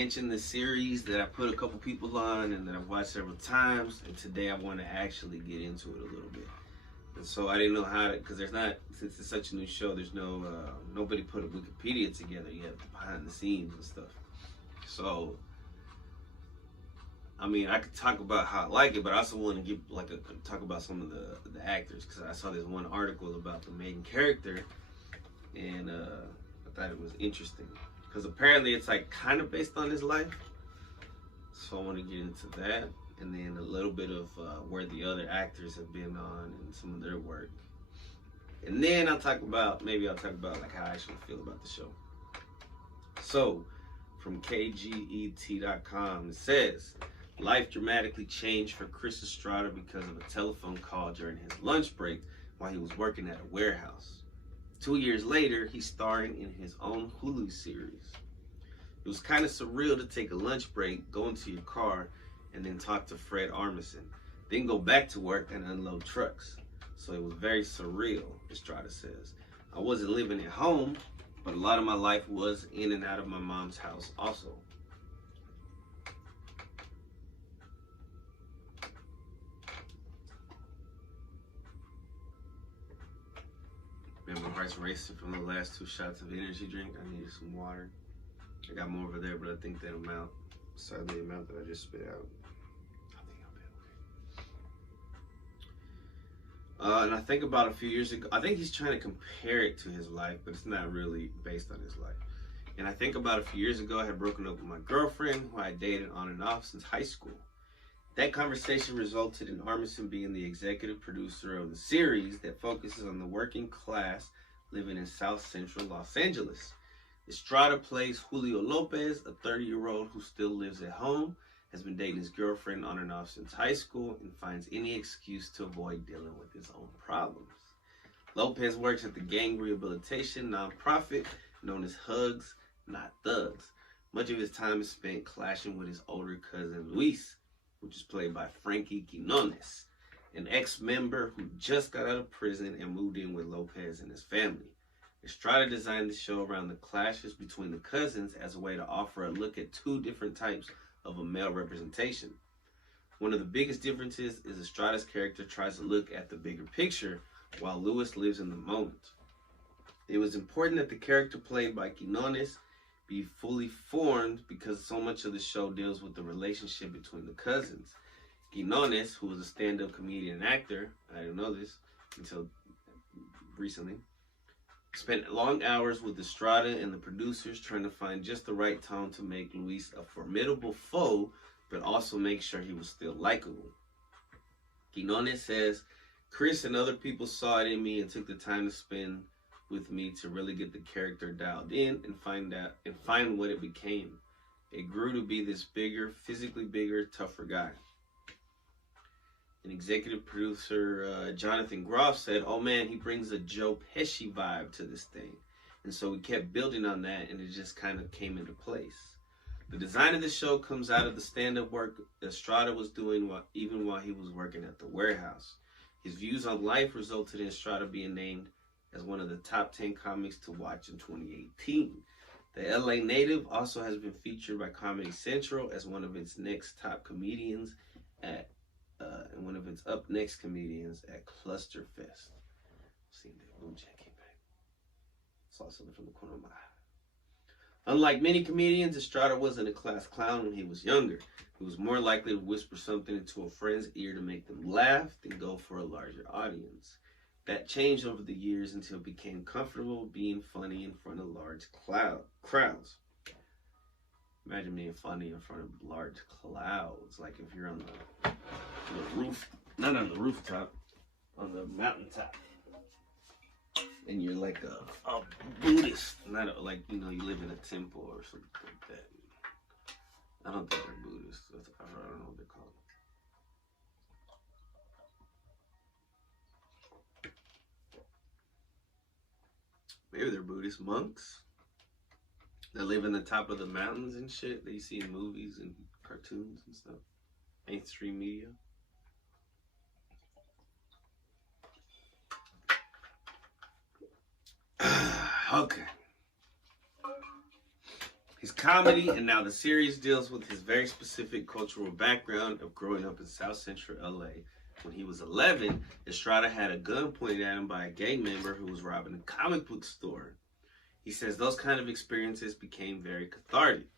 Mentioned the series that I put a couple people on and that I've watched several times, and today I want to actually get into it a little bit. And so I didn't know how to, because there's not, since it's such a new show, there's no, nobody put a Wikipedia together yet behind the scenes and stuff. So, I mean, I could talk about how I like it, but I also want to give talk about some of the actors, because I saw this one article about the main character, and I thought it was interesting because apparently it's like kind of based on his life. So I want to get into that, and then a little bit of where the other actors have been on and some of their work, and then I'll talk about like how I actually feel about the show. So, from KGET.com, it says life dramatically changed for Chris Estrada because of a telephone call during his lunch break while he was working at a warehouse. 2 years later, he's starring in his own Hulu series. It was kind of surreal to take a lunch break, go into your car, and then talk to Fred Armisen, then go back to work and unload trucks. So it was very surreal, Estrada says. I wasn't living at home, but a lot of my life was in and out of my mom's house also. Man, my heart's racing from the last 2 shots of energy drink. I needed some water. I got more over there, but I think that amount, sadly, the amount that I just spit out, I think I'll be okay. And I think about a few years ago, I think he's trying to compare it to his life, but it's not really based on his life. And I think about a few years ago, I had broken up with my girlfriend, who I dated on and off since high school. That conversation resulted in Armisen being the executive producer of the series that focuses on the working class living in South Central Los Angeles. Estrada plays Julio Lopez, a 30-year-old who still lives at home, has been dating his girlfriend on and off since high school, and finds any excuse to avoid dealing with his own problems. Lopez works at the gang rehabilitation nonprofit known as Hugs, Not Thugs. Much of his time is spent clashing with his older cousin Luis, which is played by Frankie Quinones, an ex-member who just got out of prison and moved in with Lopez and his family. Estrada designed the show around the clashes between the cousins as a way to offer a look at two different types of a male representation. One of the biggest differences is Estrada's character tries to look at the bigger picture while Luis lives in the moment. It was important that the character played by Quinones be fully formed because so much of the show deals with the relationship between the cousins. Quinones, who was a stand-up comedian and actor, I didn't know this until recently, spent long hours with Estrada and the producers trying to find just the right tone to make Luis a formidable foe, but also make sure he was still likable. Quinones says, Chris and other people saw it in me and took the time to spend with me to really get the character dialed in and find what it became. It grew to be this bigger, physically bigger, tougher guy. An executive producer, Jonathan Groff, said, oh man, he brings a Joe Pesci vibe to this thing. And so we kept building on that, and it just kind of came into place. The design of the show comes out of the stand-up work Estrada was doing even while he was working at the warehouse. His views on life resulted in Estrada being named as one of the top 10 comics to watch in 2018. The LA native also has been featured by Comedy Central as one of its next top comedians and one of its up next comedians at Cluster Fest. Seeing that boom check came back. Saw something from the corner of my eye. Unlike many comedians, Estrada wasn't a class clown when he was younger. He was more likely to whisper something into a friend's ear to make them laugh than go for a larger audience. That changed over the years until it became comfortable being funny in front of large crowds. Imagine being funny in front of large clouds, like if you're on the roof, not on the rooftop, on the mountaintop, and you're like a Buddhist, not like, you live in a temple or something like that. I don't think they're Buddhists. I don't know what they're called. Maybe they're Buddhist monks that live in the top of the mountains and shit that you see in movies and cartoons and stuff. Mainstream media. Okay. His comedy and now the series deals with his very specific cultural background of growing up in South Central LA. When he was 11, Estrada had a gun pointed at him by a gang member who was robbing a comic book store. He says those kind of experiences became very cathartic.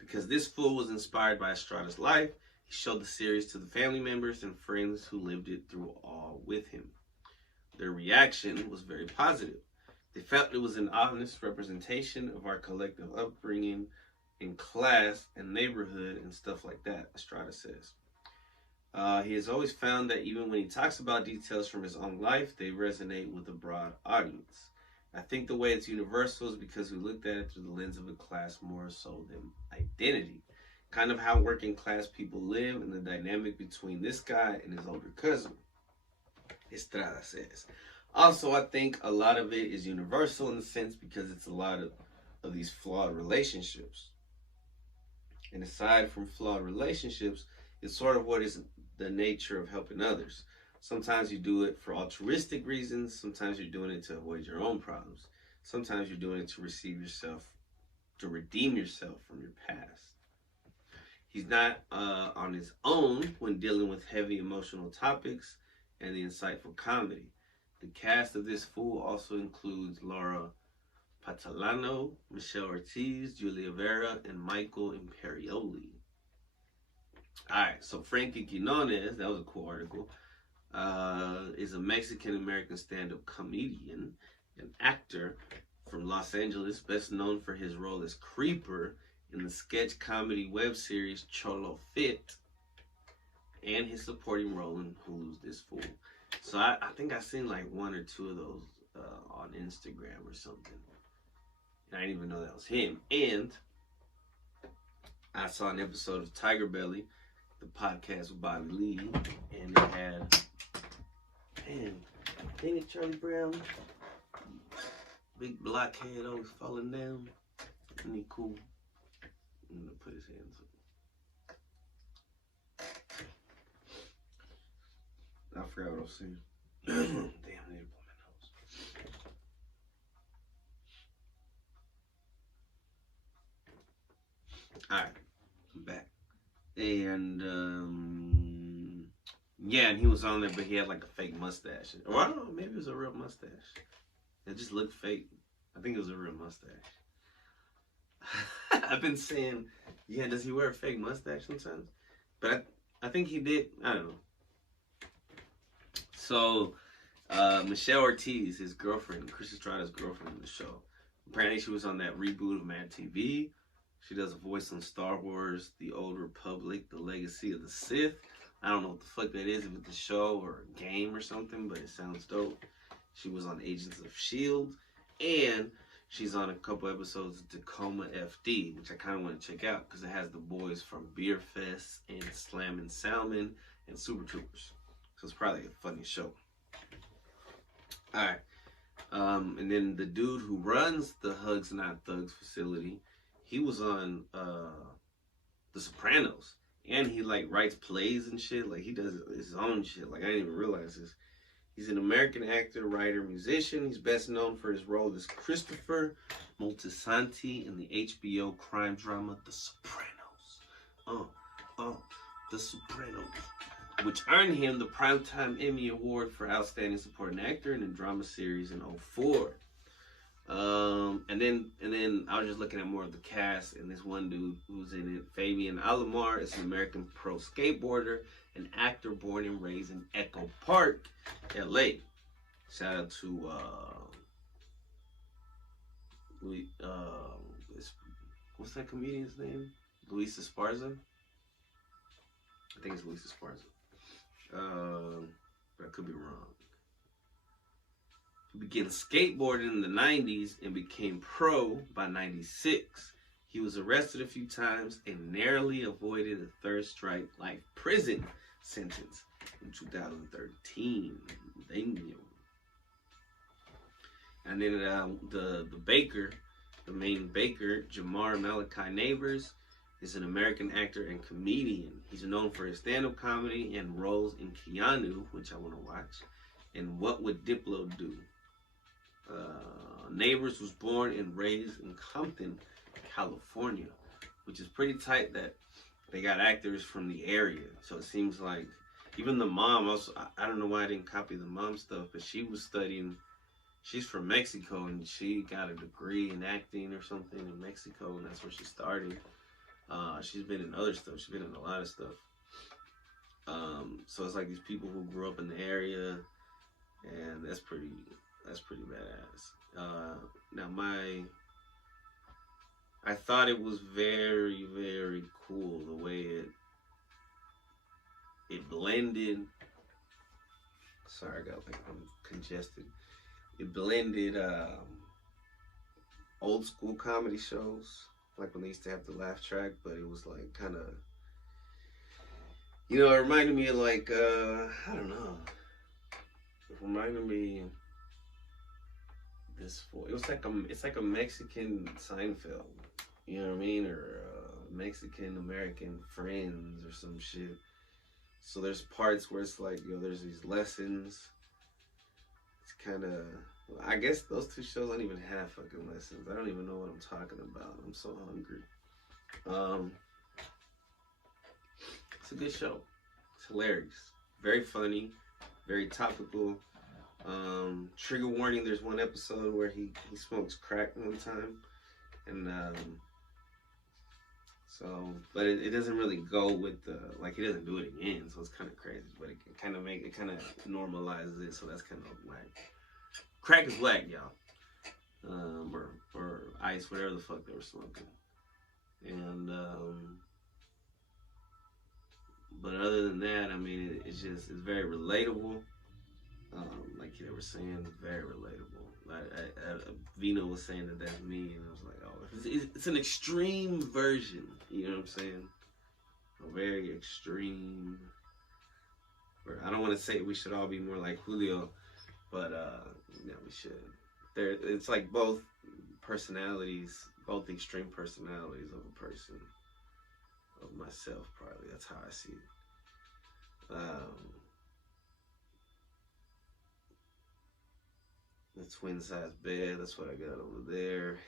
Because this fool was inspired by Estrada's life, he showed the series to the family members and friends who lived it through all with him. Their reaction was very positive. They felt it was an honest representation of our collective upbringing in class and neighborhood and stuff like that, Estrada says. He has always found that even when he talks about details from his own life, they resonate with a broad audience. I think the way it's universal is because we looked at it through the lens of a class more so than identity. Kind of how working class people live and the dynamic between this guy and his older cousin, Estrada says. Also, I think a lot of it is universal in the sense because it's a lot of these flawed relationships. And aside from flawed relationships, it's sort of what is the nature of helping others. Sometimes you do it for altruistic reasons. Sometimes you're doing it to avoid your own problems. Sometimes you're doing it to redeem yourself from your past. He's not on his own when dealing with heavy emotional topics and the insightful comedy. The cast of this fool also includes Laura Patalano, Michelle Ortiz, Julia Vera, and Michael Imperioli. Alright, so Frankie Quinones, that was a cool article, is a Mexican-American stand-up comedian and actor from Los Angeles, best known for his role as Creeper in the sketch comedy web series Cholo Fit, and his supporting role in Hulu's This Fool. So I think I seen like one or two of those on Instagram or something. And I didn't even know that was him. And I saw an episode of Tiger Belly, the podcast with Bobby Lee, and it had, man, dang it, Charlie Brown, big blockhead always falling down. Isn't he cool? I'm gonna put his hands up. I forgot what I was saying. Damn, I need to blow my nose. Alright, I'm back. And, yeah, and he was on there, but he had like a fake mustache. Or I don't know, maybe it was a real mustache. It just looked fake. I think it was a real mustache. I've been saying, yeah, does he wear a fake mustache sometimes? But I think he did. I don't know. So, Michelle Ortiz, his girlfriend, Chris Estrada's girlfriend in the show. Apparently she was on that reboot of Mad TV. She does a voice on Star Wars, The Old Republic, The Legacy of the Sith. I don't know what the fuck that is, if it's a show or a game or something, but it sounds dope. She was on Agents of S.H.I.E.L.D. And she's on a couple episodes of Tacoma FD, which I kind of want to check out because it has the boys from Beer Fest and Slammin' Salmon and Super Troopers. So it's probably a funny show. Alright. And then the dude who runs the Hugs Not Thugs facility, he was on The Sopranos. And he like writes plays and shit. Like he does his own shit. Like I didn't even realize this. He's an American actor, writer, musician. He's best known for his role as Christopher Moltisanti in the HBO crime drama The Sopranos. The Sopranos, which earned him the Primetime Emmy Award for Outstanding Supporting Actor in a Drama Series in 2004. And then I was just looking at more of the cast, and this one dude who's in it, Fabian Alomar, is an American pro skateboarder, an actor born and raised in Echo Park, LA. Shout out to what's that comedian's name? Luis Esparza. I think it's Luis Esparza. But I could be wrong. He began skateboarding in the 90s and became pro by 96. He was arrested a few times and narrowly avoided a third strike life prison sentence in 2013. And then the baker, the main baker, Jamar Malachi Neighbors, is an American actor and comedian. He's known for his stand-up comedy and roles in Keanu, which I want to watch, and What Would Diplo Do? Neighbors was born and raised in Compton, California, which is pretty tight that they got actors from the area. So it seems like even the mom also, I don't know why I didn't copy the mom stuff, but she was studying, she's from Mexico and she got a degree in acting or something in Mexico, and that's where she started. She's been in other stuff. She's been in a lot of stuff. So it's like these people who grew up in the area, and that's pretty badass. Now I thought it was very, very cool the way it blended. Sorry, I'm congested. It blended old school comedy shows, like when they used to have the laugh track, but it was like kind of, it reminded me of like I don't know. It reminded me it's like a Mexican Seinfeld, you know what I mean, or Mexican American Friends or some shit. So there's parts where it's like, there's these lessons. It's kind of, I guess those two shows don't even have fucking lessons. I don't even know what I'm talking about. I'm so hungry. It's a good show. It's hilarious. Very funny. Very topical. Trigger warning, there's one episode where he smokes crack one time. And but it doesn't really go with the, like, he doesn't do it again, so it's kind of crazy. But it kind of normalizes it, so that's kind of whack. Crack is whack, y'all. Or ice, whatever the fuck they were smoking. And but other than that, I mean, it's very relatable. Like they were saying, very relatable. Vino was saying that that's me, and I was like, oh, it's an extreme version. You know what I'm saying? A very extreme. I don't want to say we should all be more like Julio, but we should. It's like both personalities, both extreme personalities of a person, of myself. Probably that's how I see it. The twin size bed, that's what I got over there.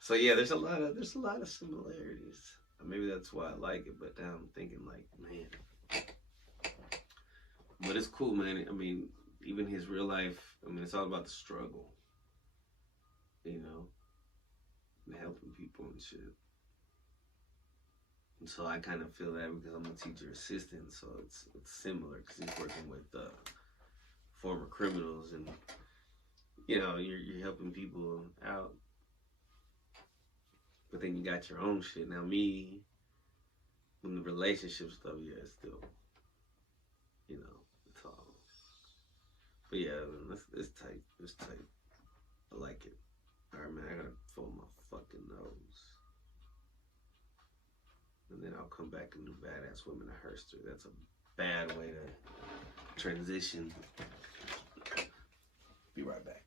So yeah, there's a lot of similarities. Maybe that's why I like it, but now I'm thinking like, man. But it's cool, man. I mean, even his real life, I mean, it's all about the struggle. And helping people and shit. And so I kind of feel that because I'm a teacher assistant, so it's similar because he's working with former criminals, and you're helping people out, but then you got your own shit. Now me, when the relationship stuff, yeah, it's still, it's all. But yeah, man, it's tight. It's tight. I like it. All right, man, I gotta fold my fucking nose. And then I'll come back and do Badass Women of Herster. That's a bad way to transition. Be right back.